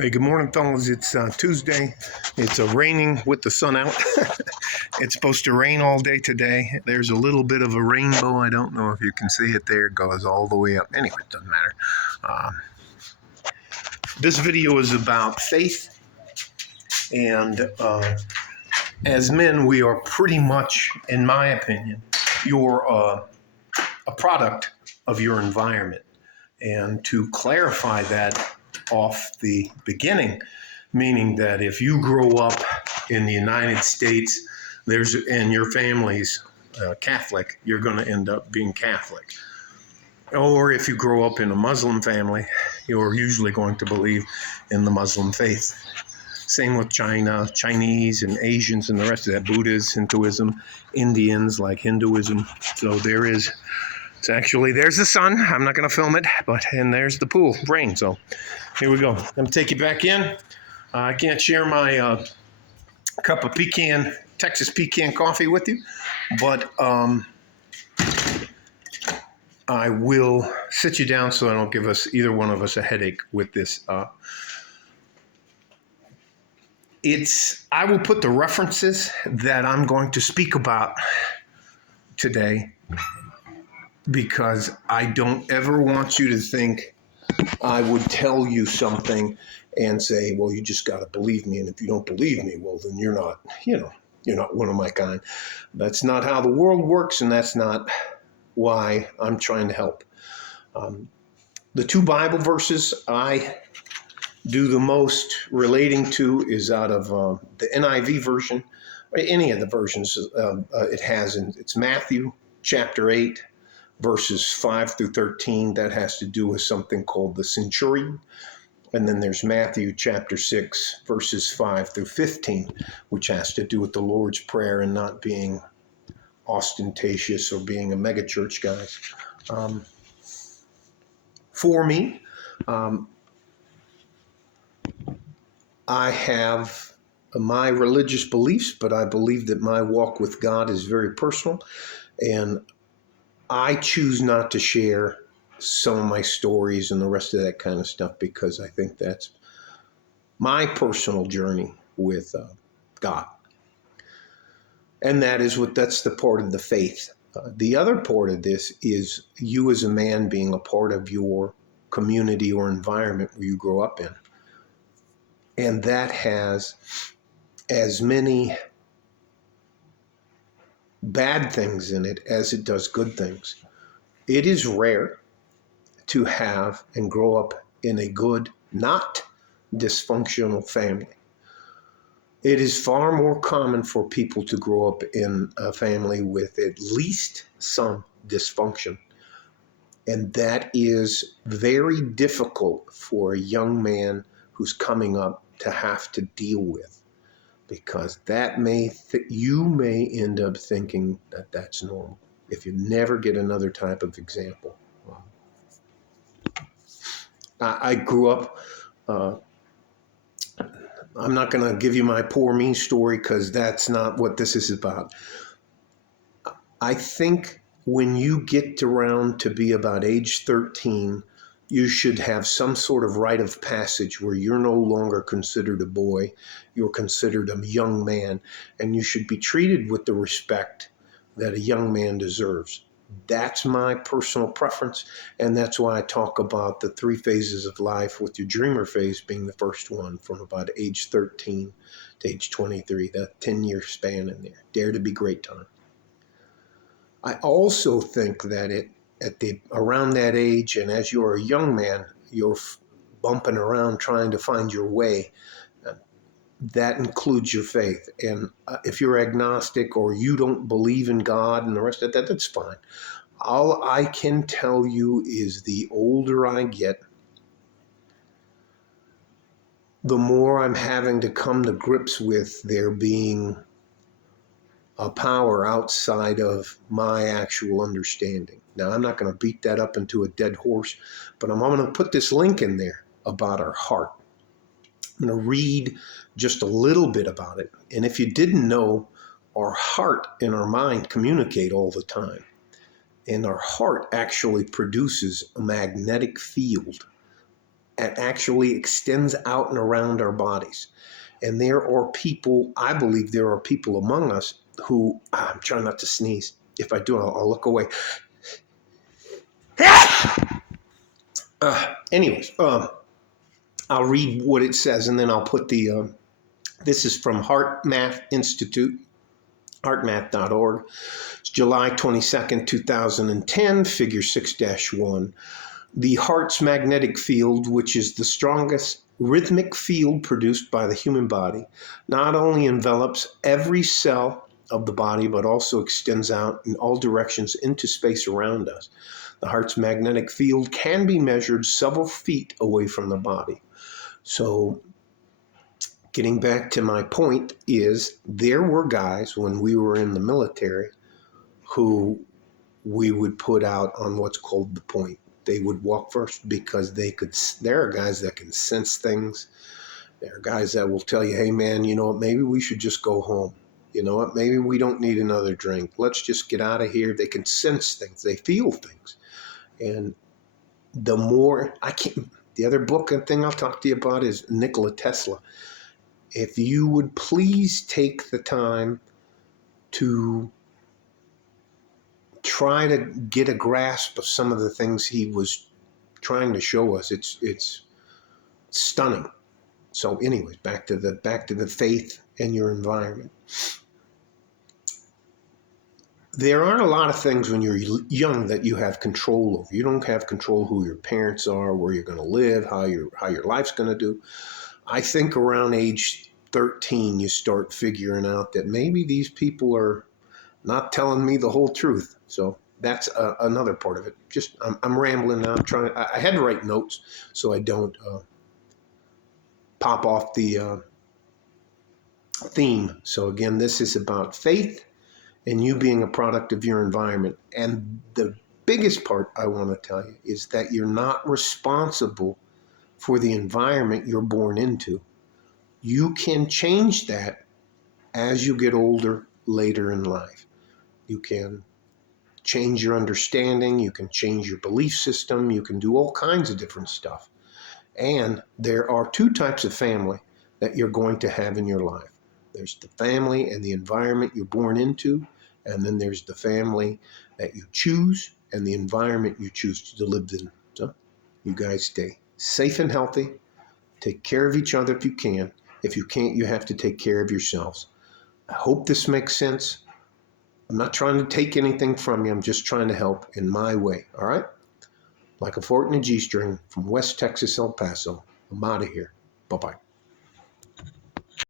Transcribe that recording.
Hey, good morning, fellas. It's Tuesday. It's raining with the sun out. It's supposed to rain all day today. There's a little bit of a rainbow. I don't know if you can see it there. It goes all the way up. Anyway, it doesn't matter. This video is about faith. And as men, we are pretty much, in my opinion, you're a product of your environment. And to clarify that off the beginning, meaning that if you grow up in the United States, and your family's Catholic, you're going to end up being Catholic. Or if you grow up in a Muslim family, you're usually going to believe in the Muslim faith. Same with China, Chinese and Asians and the rest of that, Buddhists, Hinduism, Indians like Hinduism. So there's the sun. I'm not going to film it, and there's the pool, rain. So here we go. I'm going to take you back in. I can't share my cup of Texas pecan coffee with you, but I will sit you down so I don't give either one of us a headache with this. I will put the references that I'm going to speak about today, because I don't ever want you to think I would tell you something and say, well, you just got to believe me. And if you don't believe me, well, then you're not one of my kind. That's not how the world works, and that's not why I'm trying to help. The two Bible verses I do the most relating to is out of the NIV version, or any of the versions it's Mathew Chapter 8, verses 5 through 13. That has to do with something called the Centurion. And then there's Mathew Chapter 6, verses 5 through 15, which has to do with the Lord's Prayer and not being ostentatious or being a megachurch, guys. For me, I have my religious beliefs, but I believe that my walk with God is very personal, and I choose not to share some of my stories and the rest of that kind of stuff, because I think that's my personal journey with God. And that's the part of the faith. The other part of this is you as a man being a part of your community or environment where you grow up in. And that has as many bad things in it as it does good things. It is rare to have and grow up in a good, not dysfunctional family. It is far more common for people to grow up in a family with at least some dysfunction. And that is very difficult for a young man who's coming up to have to deal with, because you may end up thinking that that's normal if you never get another type of example. I grew up, I'm not going to give you my poor me story, because that's not what this is about. I think when you get around to be about age 13, you should have some sort of rite of passage where you're no longer considered a boy, you're considered a young man, and you should be treated with the respect that a young man deserves. That's my personal preference, and that's why I talk about the 3 phases of life, with your dreamer phase being the first one, from about age 13 to age 23, that 10-year span in there. Dare to be great time. I also think that around that age, and as you're a young man, you're bumping around trying to find your way. That includes your faith. And if you're agnostic or you don't believe in God and the rest of that, that's fine. All I can tell you is the older I get, the more I'm having to come to grips with there being a power outside of my actual understanding. Now, I'm not going to beat that up into a dead horse, but I'm going to put this link in there about our heart. I'm going to read just a little bit about it. And if you didn't know, our heart and our mind communicate all the time. And our heart actually produces a magnetic field It actually extends out and around our bodies. And there are people, I believe there are people among us who, I'm trying not to sneeze. If I do, I'll look away. Anyways, I'll read what it says, and then I'll put the, this is from Heart Math Institute, heartmath.org. It's July 22nd, 2010, figure 6-1. The heart's magnetic field, which is the strongest rhythmic field produced by the human body, not only envelops every cell of the body, but also extends out in all directions into space around us. The heart's magnetic field can be measured several feet away from the body. So, getting back to my point is there were guys when we were in the military who we would put out on what's called the point. They would walk first because there are guys that can sense things. There are guys that will tell you, hey man, you know what, maybe we should just go home. You know what, maybe we don't need another drink. Let's just get out of here. They can sense things. They feel things. And the more, the other book and thing I'll talk to you about is Nikola Tesla. If you would please take the time to try to get a grasp of some of the things he was trying to show us, it's stunning. So anyways, back to the faith and your environment. There aren't a lot of things when you're young that you have control over. You don't have control who your parents are, where you're going to live, how your life's going to do. I think around age 13, you start figuring out that maybe these people are not telling me the whole truth. So that's another part of it. Just I'm rambling now. I had to write notes so I don't pop off the theme. So again, this is about faith and you being a product of your environment. And the biggest part I want to tell you is that you're not responsible for the environment you're born into. You can change that as you get older later in life. You can change your understanding. You can change your belief system. You can do all kinds of different stuff. And there are two types of family that you're going to have in your life. There's the family and the environment you're born into, and then there's the family that you choose and the environment you choose to live in. So you guys stay safe and healthy. Take care of each other if you can. If you can't, you have to take care of yourselves. I hope this makes sense. I'm not trying to take anything from you. I'm just trying to help in my way. All right? Like a fort in a G-string from West Texas, El Paso. I'm out of here. Bye-bye.